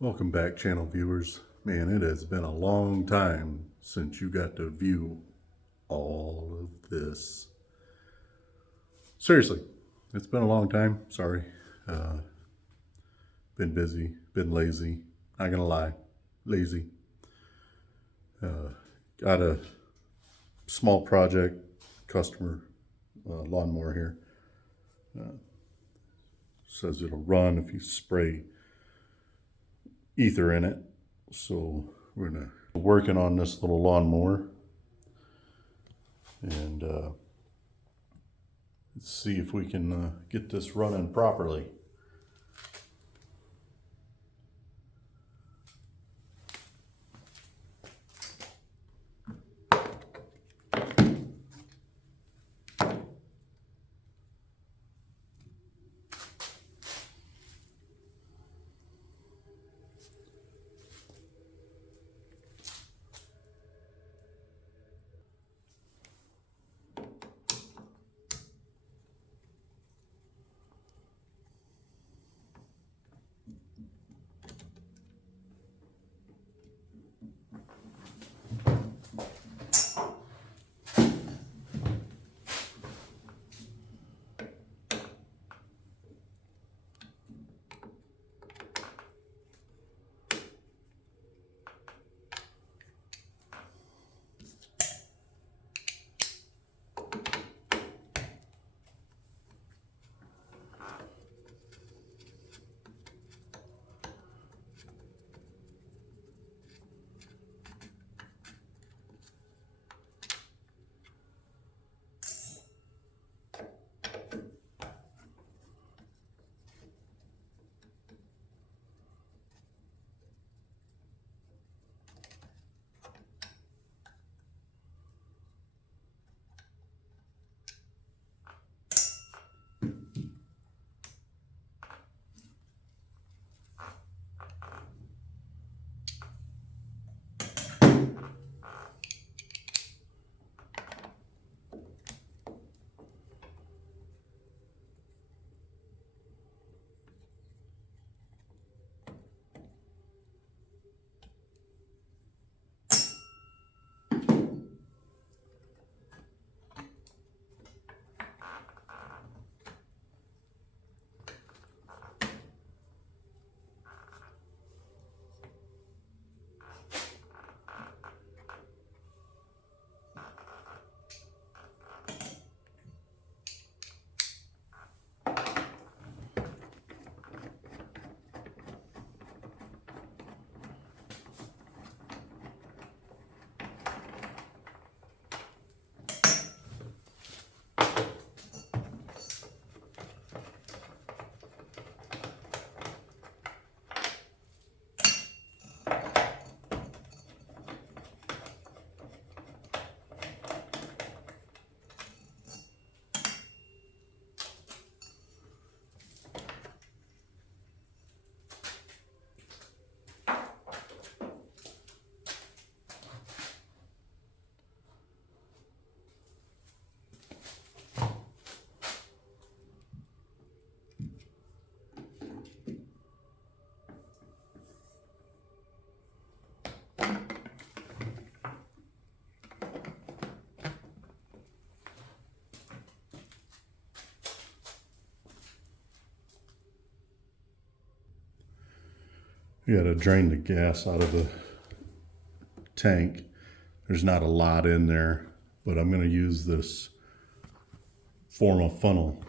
Welcome back, channel viewers. Man, it has been a long time since you got to view all of this. Seriously, it's been a long time. Sorry. Been busy, been lazy. Not gonna lie, lazy. Got a small project, customer lawnmower here. Says it'll run if you spray ether in it. So we're gonna working on this little lawnmower and let's see if we can get this running properly. You gotta drain the gas out of the tank. There's not a lot in there, but I'm gonna use this form a funnel.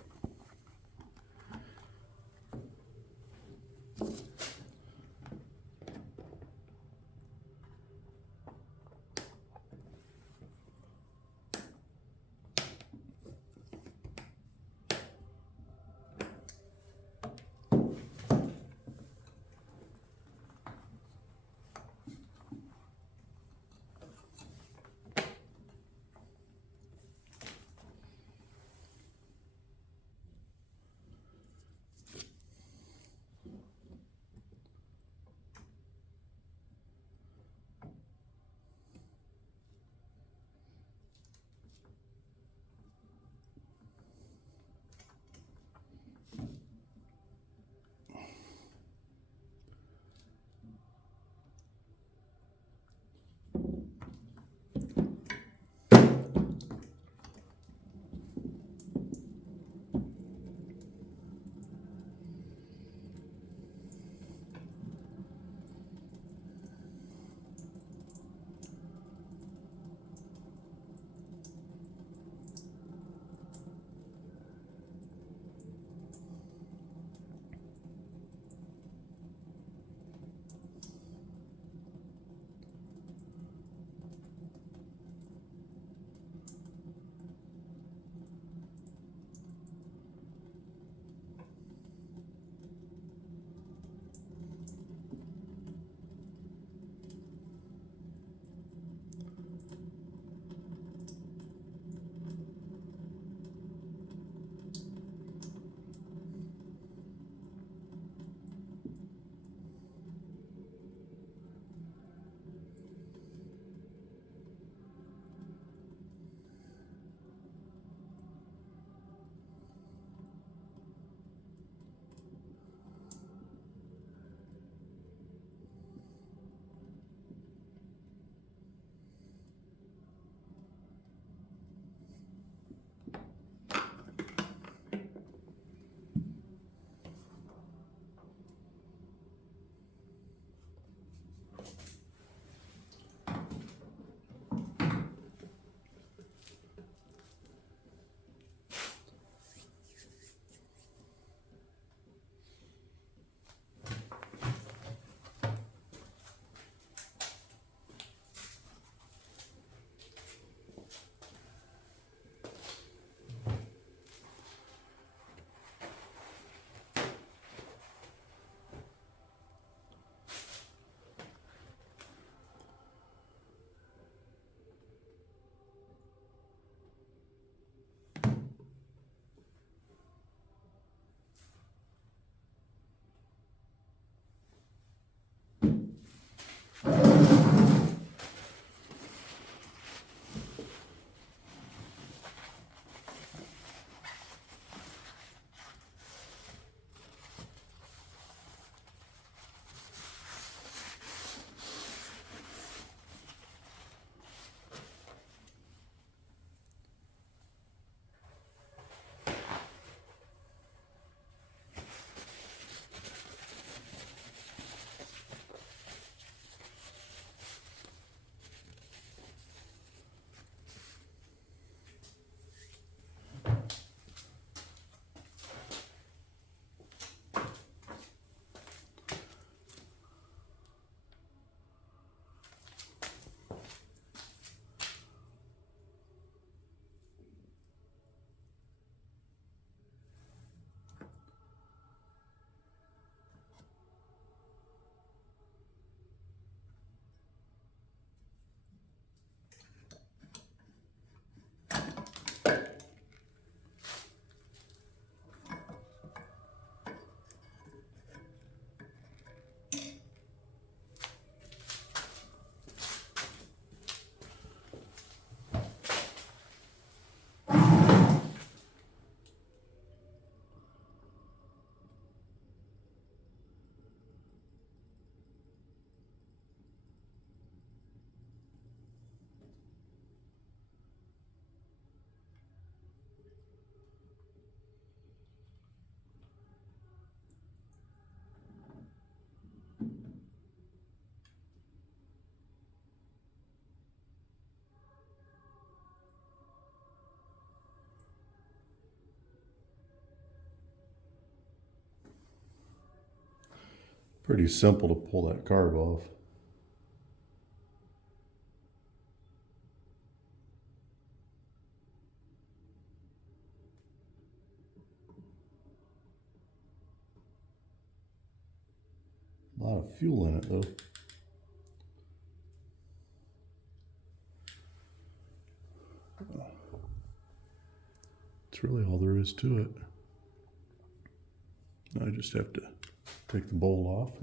Pretty simple to pull that carb off. A lot of fuel in it though. That's really all there is to it. I just have to take the bowl off.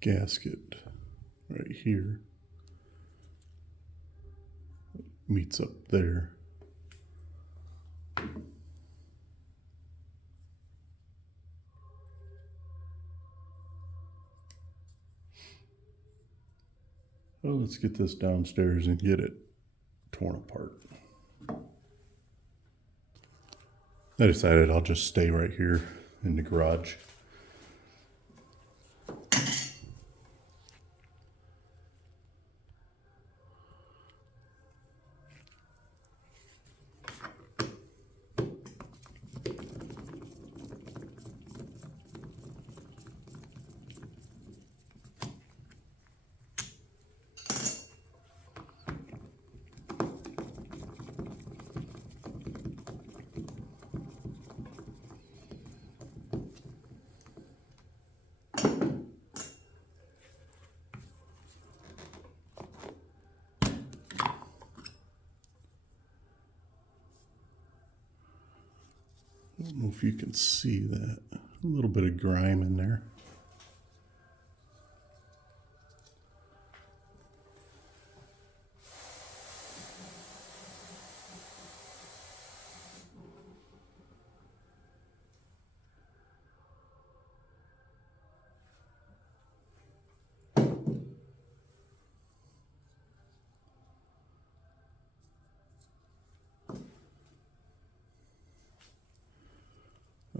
Gasket right here meets up there. Well, let's get this downstairs and get it torn apart. I decided I'll just stay right here in the garage. I don't know if you can see that. A little bit of grime in there.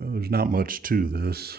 Well, there's not much to this.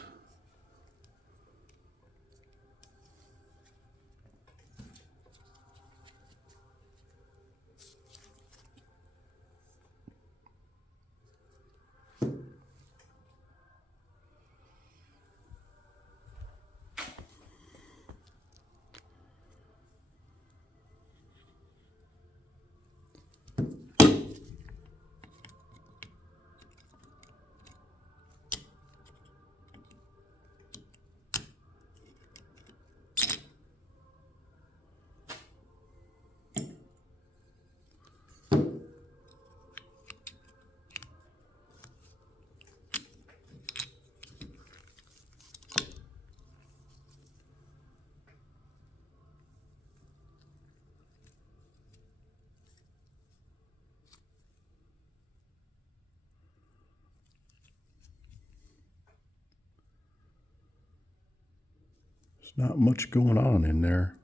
There's not much going on in there.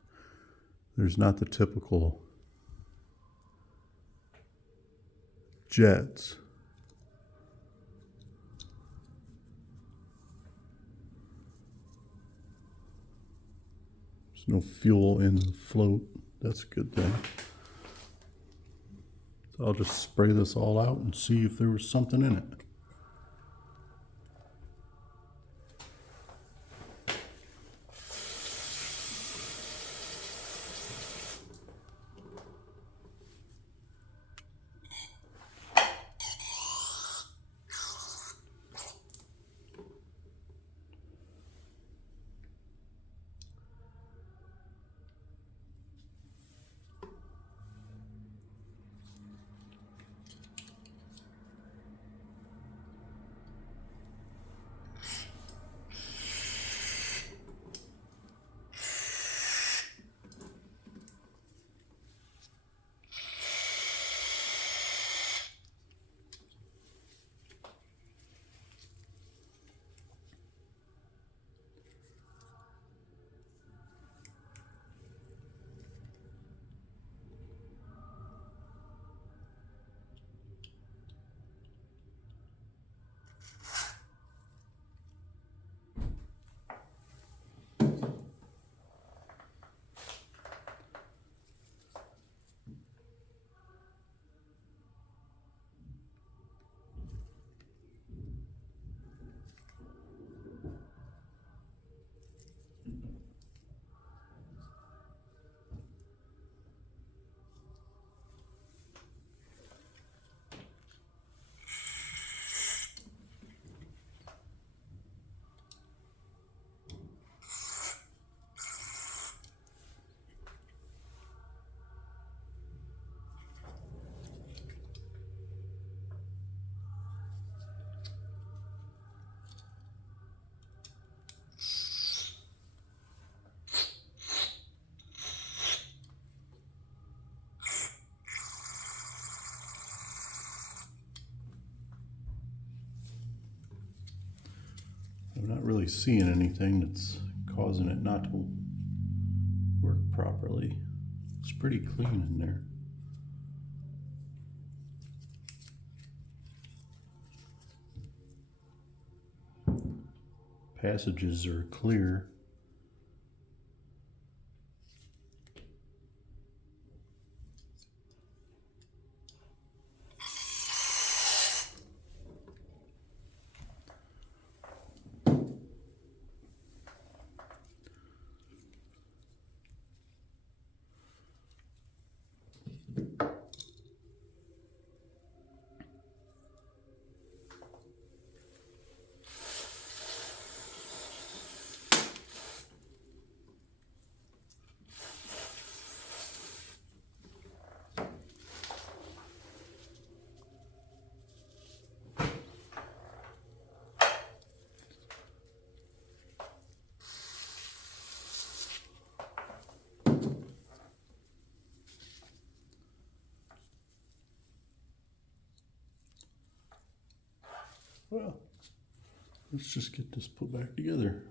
There's not the typical jets. There's no fuel in the float. That's a good thing. So I'll just spray this all out and see if there was something in it. I'm not really seeing anything that's causing it not to work properly. It's pretty clean in there. Passages are clear. Well, let's just get this put back together.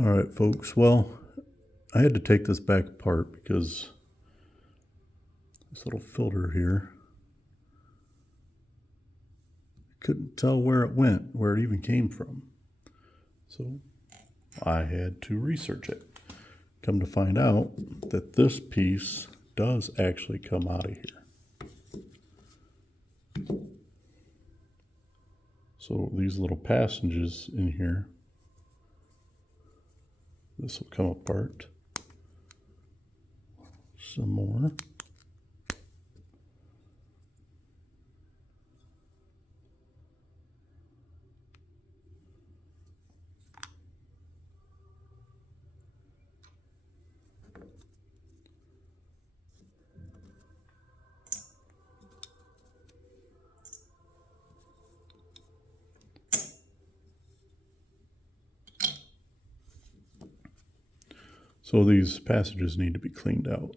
All right, folks. Well, I had to take this back apart because this little filter here, couldn't tell where it went, where it even came from. So I had to research it. Come to find out that this piece does actually come out of here. So these little passages in here, this will come apart. Some more. So these passages need to be cleaned out.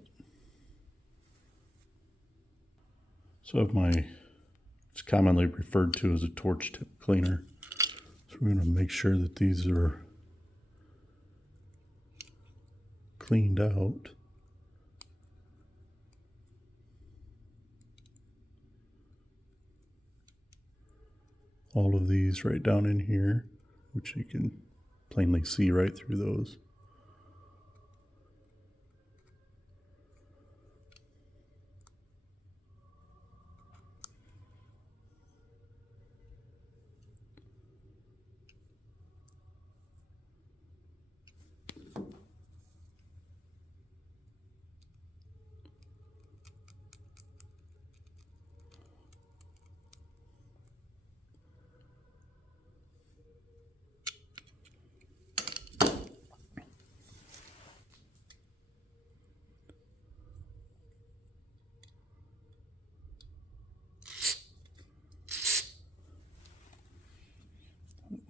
So I have it's commonly referred to as a torch tip cleaner. So we're going to make sure that these are cleaned out. All of these right down in here, which you can plainly see right through those.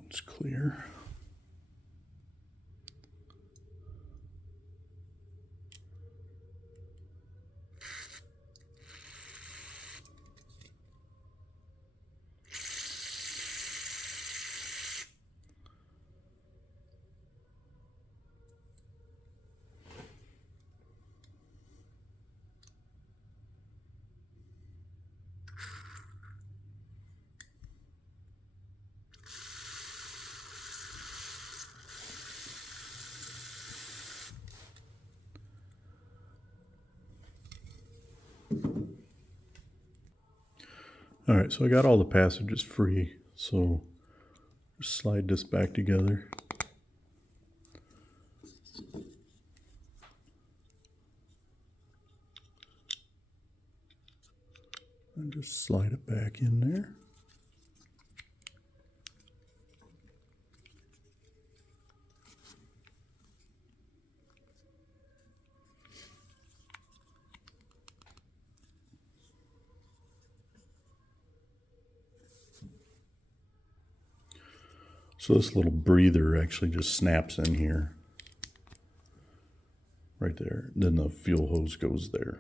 It's clear. All right, so I got all the passages free, so just slide this back together. And just slide it back in there. So this little breather actually just snaps in here. Right there. Then the fuel hose goes there.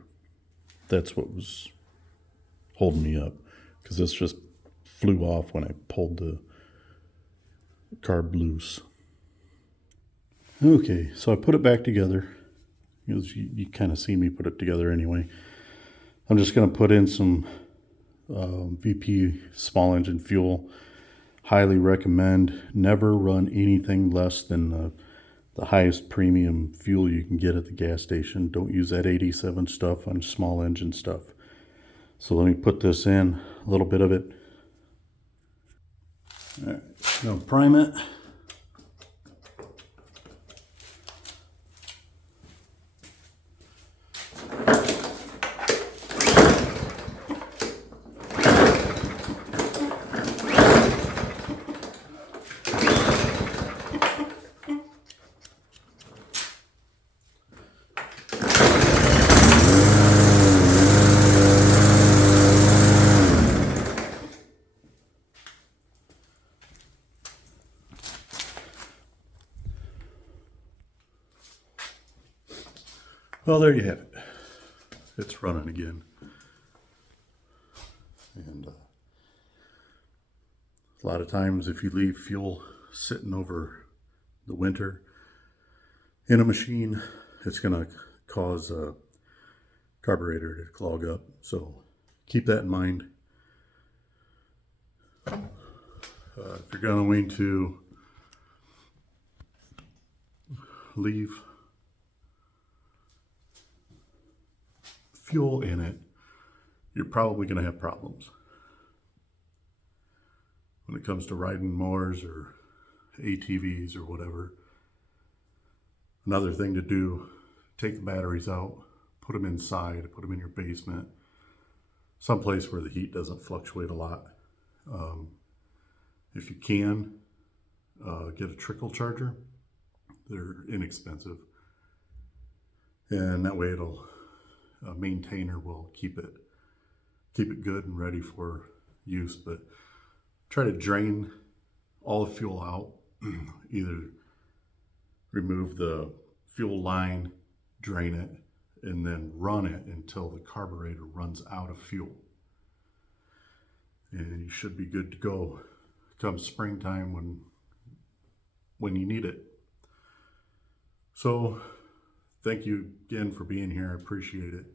That's what was holding me up, because this just flew off when I pulled the carb loose. Okay, so I put it back together. You kind of see me put it together anyway. I'm just going to put in some VP small engine fuel. Highly recommend. Never run anything less than the highest premium fuel you can get at the gas station. Don't use that 87 stuff on small engine stuff. So let me put this in, a little bit of it. All right, now prime it. Well, there you have it. It's running again. And a lot of times if you leave fuel sitting over the winter, in a machine, it's going to cause a carburetor to clog up. So keep that in mind. If you're going to leave fuel in it, you're probably going to have problems. When it comes to riding mowers or ATVs or whatever, another thing to do, take the batteries out, put them inside, put them in your basement, someplace where the heat doesn't fluctuate a lot. If you can, get a trickle charger. They're inexpensive. And that way a maintainer will keep it good and ready for use. But try to drain all the fuel out. Either remove the fuel line, drain it, and then run it until the carburetor runs out of fuel. And you should be good to go come springtime when you need it. So thank you again for being here. I appreciate it.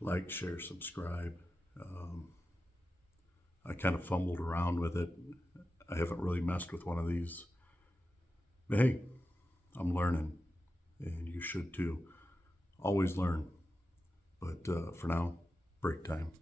Like, share, subscribe. I kind of fumbled around with it. I haven't really messed with one of these. But hey, I'm learning, and you should too. Always learn. But for now, break time.